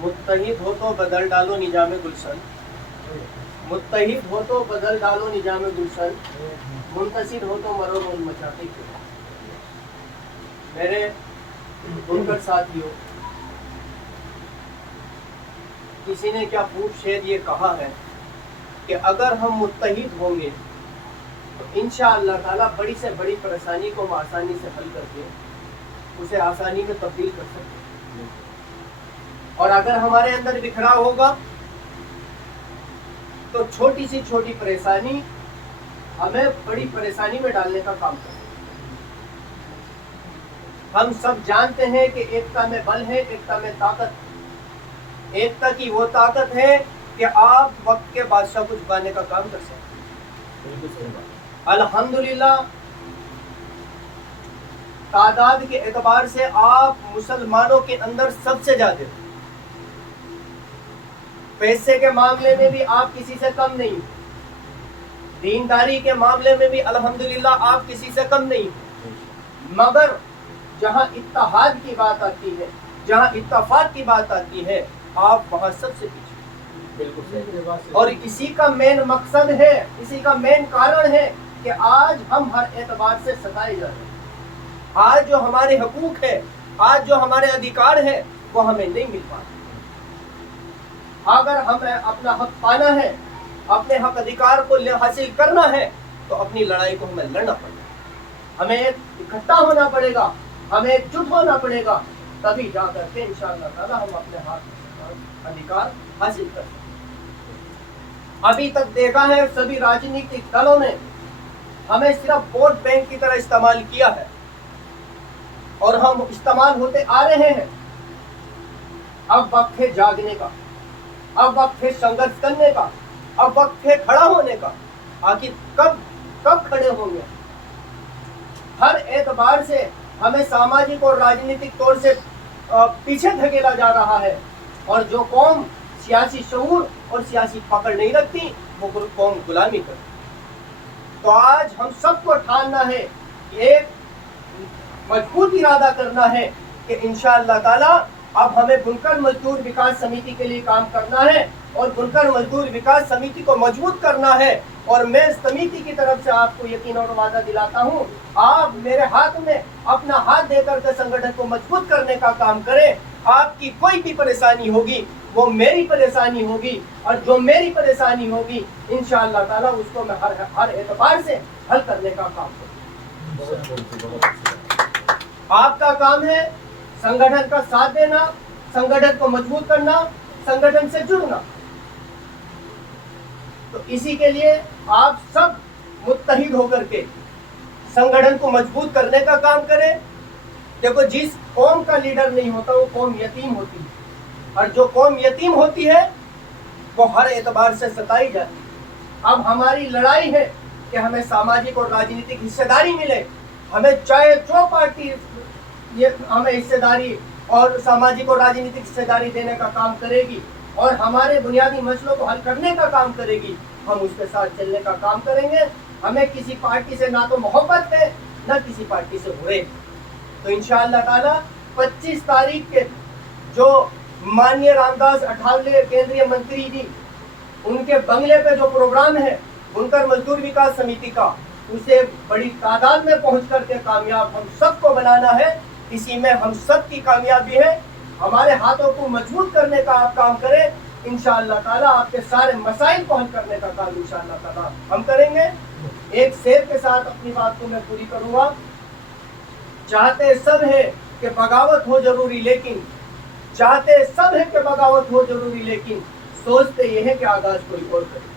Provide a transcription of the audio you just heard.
متحد ہو تو بدل ڈالو نظام گلشن، متحد ہو تو بدل ڈالو نظام گلشن، منتصر ہو تو مرو مول مچاتے کیوں۔ میرے بنکر ساتھیوں، کسی نے کیا خوب شعر یہ کہا ہے کہ اگر ہم متحد ہوں گے تو انشاءاللہ تعالیٰ بڑی سے بڑی پریشانی کو ہم آسانی سے حل کر کے اسے آسانی میں تبدیل کر سکتے ہیں، اور اگر ہمارے اندر بکھرا ہوگا تو چھوٹی سی چھوٹی پریشانی ہمیں بڑی پریشانی میں ڈالنے کا کام کرے۔ ہم سب جانتے ہیں کہ ایکتا میں بل ہے، ایکتا میں طاقت۔ ایکتا کی وہ طاقت ہے کہ آپ وقت کے بادشاہ کو جھکانے کا کام کر سکتے ہیں۔ الحمدللہ تعداد کے اعتبار سے آپ مسلمانوں کے اندر سب سے زیادہ، پیسے کے معاملے میں بھی آپ کسی سے کم نہیں، دینداری کے معاملے میں بھی الحمدللہ آپ کسی سے کم نہیں، مگر جہاں اتحاد کی بات آتی ہے، جہاں اتفاق کی بات آتی ہے، آپ وہاں سب سے پیچھے۔ اور اسی کا مین مقصد ہے، اسی کا مین کارن ہے کہ آج ہم ہر اعتبار سے ستائے جا رہے ہیں۔ آج جو ہمارے حقوق ہے، آج جو ہمارے ادھیکار ہے، وہ ہمیں نہیں مل پاتے۔ اگر ہمیں اپنا حق پانا ہے، اپنے حق ادھیکار کو حاصل کرنا ہے، تو اپنی لڑائی کو ہمیں لڑنا پڑے گا، ہمیں اکٹھا ہونا پڑے گا، ہمیں ایک جٹ ہونا پڑے گا، تبھی جا کر کے انشاءاللہ تعالی ہم اپنے حق ادھیکار حاصل کر سکیں۔ ابھی تک دیکھا ہے سبھی راجنیتک دلوں نے ہمیں صرف ووٹ بینک کی طرح استعمال کیا ہے، اور ہم استعمال ہوتے آ رہے ہیں۔ اب وقت ہے جاگنے کا، اب وقت ہے سنگھرش کرنے کا، اب وقت ہے کھڑا ہونے کا۔ آخر کب کھڑے ہوں گے؟ ہر اعتبار سے ہمیں ساماجک اور راجنیتک طور سے پیچھے دھکیلا جا رہا ہے، اور جو قوم سیاسی شعور اور سیاسی پکڑ نہیں رکھتی وہ قوم غلامی کرتی۔ تو آج ہم سب کو ٹھاننا ہے، ایک مضبوط ارادہ کرنا ہے کہ انشاءاللہ تعالی اب ہمیں بنکر مزدور وکاس سمیتی کے لیے کام کرنا ہے، اور بنکر مزدور وکاس سمیتی کو مضبوط کرنا ہے۔ اور میں اس سمیتی کی طرف سے آپ کو یقین اور وعدہ دلاتا ہوں، آپ میرے ہاتھ میں اپنا ہاتھ دے کر کے سنگٹھن کو مضبوط کرنے کا کام کریں۔ آپ کی کوئی بھی پریشانی ہوگی وہ میری پریشانی ہوگی، اور جو میری پریشانی ہوگی انشاءاللہ تعالیٰ اس کو میں ہر اعتبار سے حل کرنے کا کام کروں۔ آپ کا کام ہے سنگٹھن کا ساتھ دینا، سنگٹھن کو مضبوط کرنا، سنگٹھن سے جڑنا۔ تو اسی کے لیے آپ سب متحد ہو کر کے سنگٹھن کو مضبوط کرنے کا کام کریں۔ دیکھو، جس قوم کا لیڈر نہیں ہوتا وہ قوم یتیم ہوتی ہے، اور جو قوم یتیم ہوتی ہے وہ ہر اعتبار سے ستائی جاتی ہے۔ اب ہماری لڑائی ہے کہ ہمیں ساماجک اور راجنیتک حصہ داری ملے، ہمیں چاہے جو پارٹی ہمیں حصہ داری اور ساماجک اور راجنیتک حصہ داری دینے کا کام کرے گی اور ہمارے بنیادی مسئلوں کو حل کرنے کا کام کرے گی، ہم اس کے ساتھ چلنے کا کام کریں گے۔ ہمیں کسی پارٹی سے نہ تو محبت ہے، نہ کسی پارٹی سے برے۔ تو انشاءاللہ تعالی 25 تاریخ کے جو مانیہ رام داس اٹھاولے کیندری منتری جی ان کے بنگلے پہ جو پروگرام ہے بنکر مزدور وکاس سمیتی کا، اسے بڑی تعداد میں پہنچ کر کے کامیاب ہم سب کو بنانا ہے۔ اسی میں ہم سب کی کامیابی ہے۔ ہمارے ہاتھوں کو مضبوط کرنے کا آپ کام کریں، انشاءاللہ تعالیٰ آپ کے سارے مسائل کو حل کرنے کا کام انشاءاللہ تعالیٰ ہم کریں گے۔ ایک شعر کے ساتھ اپنی بات کو میں پوری کروں گا۔ چاہتے سب ہے کہ بغاوت ہو ضروری، لیکن چاہتے سب ہے کہ بغاوت ہو ضروری، لیکن سوچتے یہ ہے کہ آغاز کوئی اور کرے۔